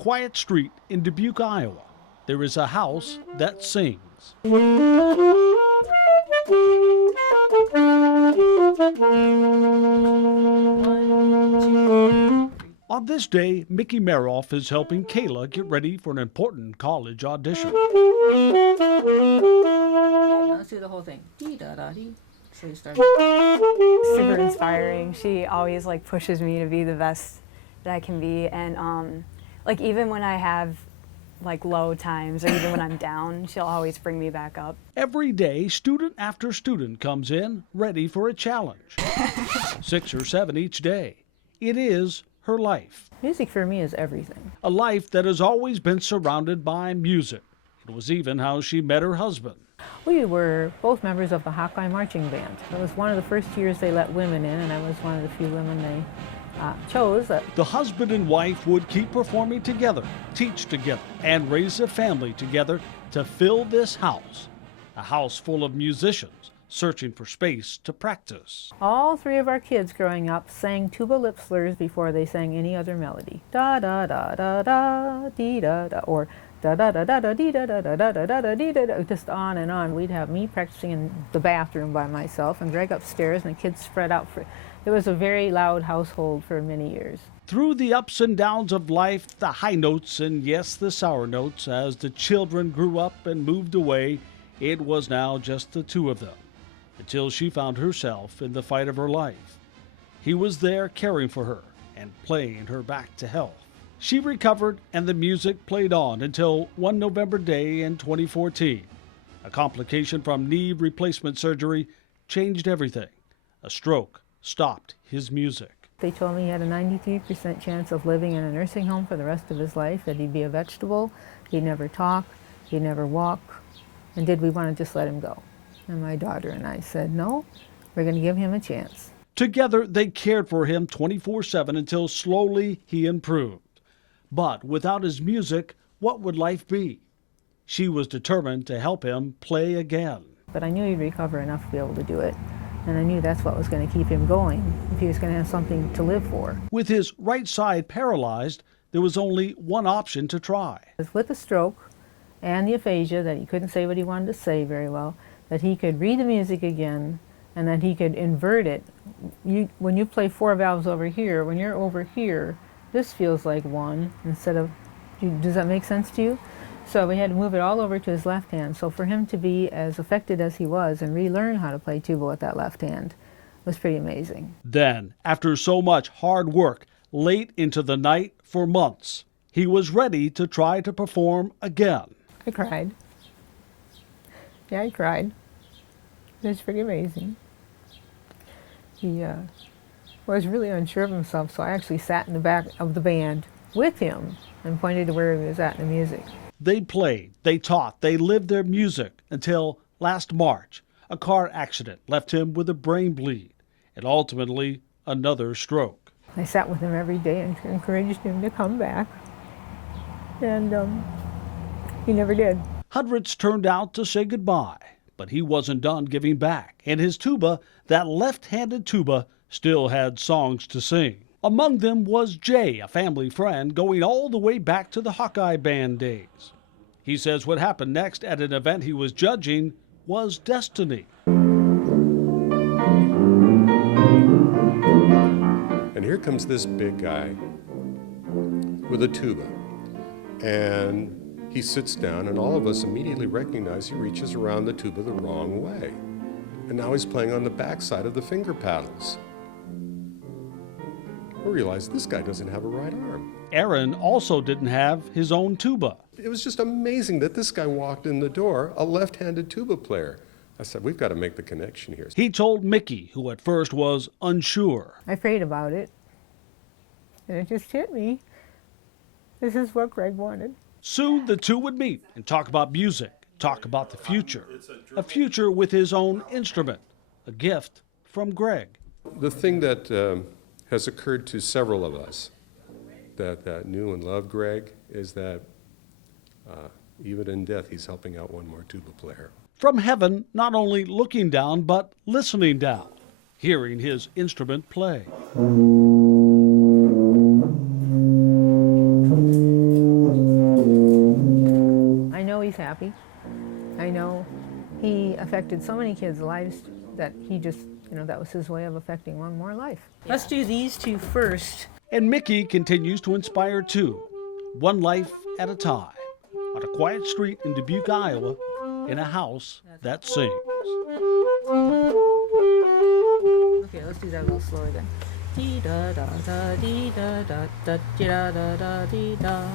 quiet street in Dubuque, Iowa, there is a house that sings. On this day, Mickey Maroff is helping Kayla get ready for an important college audition. Let's do the whole thing. Dee-da-da-dee. So you start. Super inspiring. She always pushes me to be the best that I can be, and even when I have low times or even when I'm down, she'll always bring me back up. Every day, student after student comes in ready for a challenge. 6 or 7 each day. It is her life. Music for me is everything. A life that has always been surrounded by music. It was even how she met her husband. We were both members of the Hawkeye Marching Band. It was one of the first years they let women in, and I was one of the few women they chose. The husband and wife would keep performing together, teach together, and raise a family together to fill this house. A house full of musicians searching for space to practice. All 3 of our kids growing up sang tuba lip slurs before they sang any other melody. Da da da da da dee da da, or da da da da da dee da da da da da da da dee da da, just on and on. We'd have me practicing in the bathroom by myself and Greg upstairs, and the kids spread out for. It was a very loud household for many years. Through the ups and downs of life, the high notes and yes, the sour notes, as the children grew up and moved away, it was now just the 2 of them, until she found herself in the fight of her life. He was there caring for her and playing her back to health. She recovered and the music played on until one November day in 2014. A complication from knee replacement surgery changed everything. A stroke stopped his music. They told me he had a 93% chance of living in a nursing home for the rest of his life, that he'd be a vegetable, he'd never talk, he'd never walk, and did we want to just let him go? And my daughter and I said, no, we're going to give him a chance. Together, they cared for him 24/7 until slowly he improved. But without his music, what would life be? She was determined to help him play again. But I knew he'd recover enough to be able to do it. And I knew that's what was going to keep him going, if he was going to have something to live for. With his right side paralyzed, there was only one option to try. With the stroke and the aphasia, that he couldn't say what he wanted to say very well, that he could read the music again, and that he could invert it. When you play 4 valves over here, when you're over here, this feels like 1 instead of, does that make sense to you? So we had to move it all over to his left hand. So for him to be as affected as he was and relearn how to play tuba with that left hand was pretty amazing. Then, after so much hard work, late into the night for months, he was ready to try to perform again. I cried. Yeah, I cried. It was pretty amazing. He was really unsure of himself, so I actually sat in the back of the band with him and pointed to where he was at in the music. They played, they taught, they lived their music until last March, a car accident left him with a brain bleed and ultimately another stroke. I sat with him every day and encouraged him to come back, and he never did. Hundreds turned out to say goodbye, but he wasn't done giving back, and his tuba, that left-handed tuba, still had songs to sing. Among them was Jay, a family friend, going all the way back to the Hawkeye Band days. He says what happened next at an event he was judging was destiny. And here comes this big guy with a tuba. And he sits down, and all of us immediately recognize he reaches around the tuba the wrong way. And now he's playing on the backside of the finger paddles. We realized this guy doesn't have a right arm. Aaron also didn't have his own tuba. It was just amazing that this guy walked in the door, a left-handed tuba player. I said, we've got to make the connection here. He told Mickey, who at first was unsure. I prayed about it, and it just hit me. This is what Greg wanted. Soon the two would meet and talk about music, talk about the future. A future with his own instrument, a gift from Greg. The thing that has occurred to several of us that knew and loved Greg is that even in death, he's helping out one more tuba player. From heaven, not only looking down, but listening down, hearing his instrument play. happy. I know he affected so many kids' lives that he just, that was his way of affecting one more life. Yeah. Let's do these two first. And Mickey continues to inspire too, one life at a time, on a quiet street in Dubuque, Iowa, in a house that sings. Okay, let's do that a little slower then. Dee da da da dee da da da dee da da da dee da.